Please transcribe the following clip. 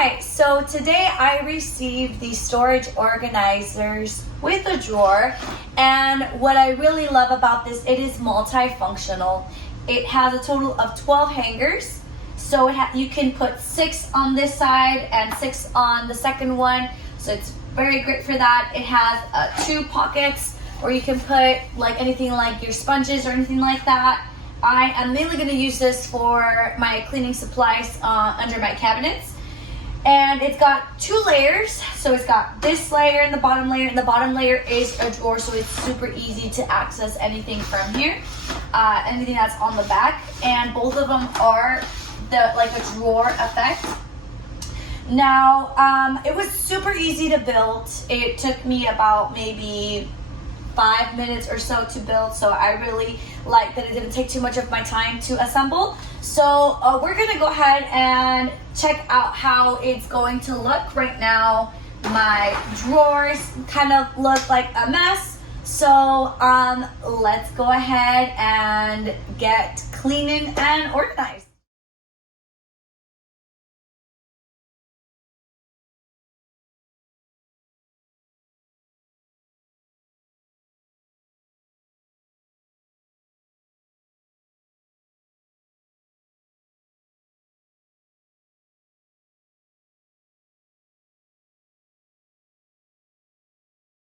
Hi, so today I received the storage organizers with a drawer, and what I really love about this, it is multifunctional. It has a total of 12 hangers, so you can put 6 on this side and 6 on the second one, so it's very great for that. It has 2 pockets where you can put like anything like your sponges or anything like that. I am mainly going to use this for my cleaning supplies under my cabinets. And it's got 2 layers, so it's got this layer and the bottom layer, and the bottom layer is a drawer, so it's super easy to access anything from here, anything that's on the back, and both of them are like a drawer effect. Now, it was super easy to build. It took me about maybe 5 minutes or so to build, so I really like that it didn't take too much of my time to assemble. So we're gonna go ahead and check out how it's going to look. Right now my drawers kind of look like a mess, so let's go ahead and get cleaning and organized.